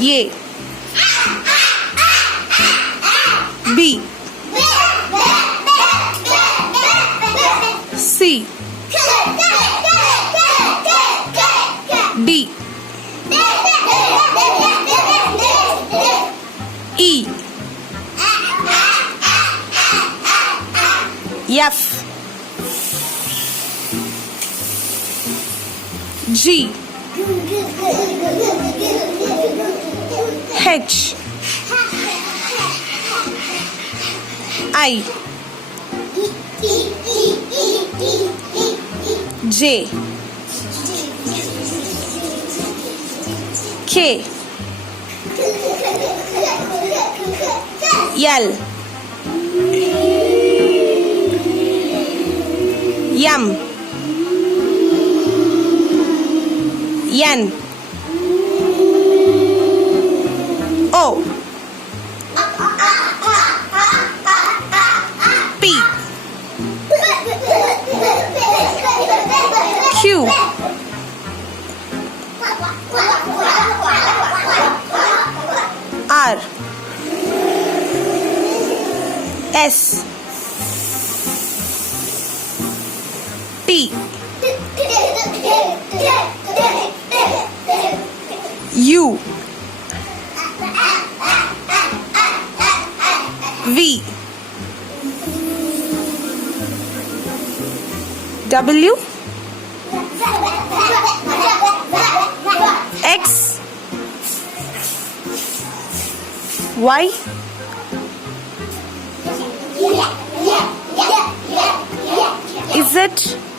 A. B. C. D. E. F. G. H. I. J. K. L. M. N. O. P. Q. R. S. T. U. V. W. X. Y. Z.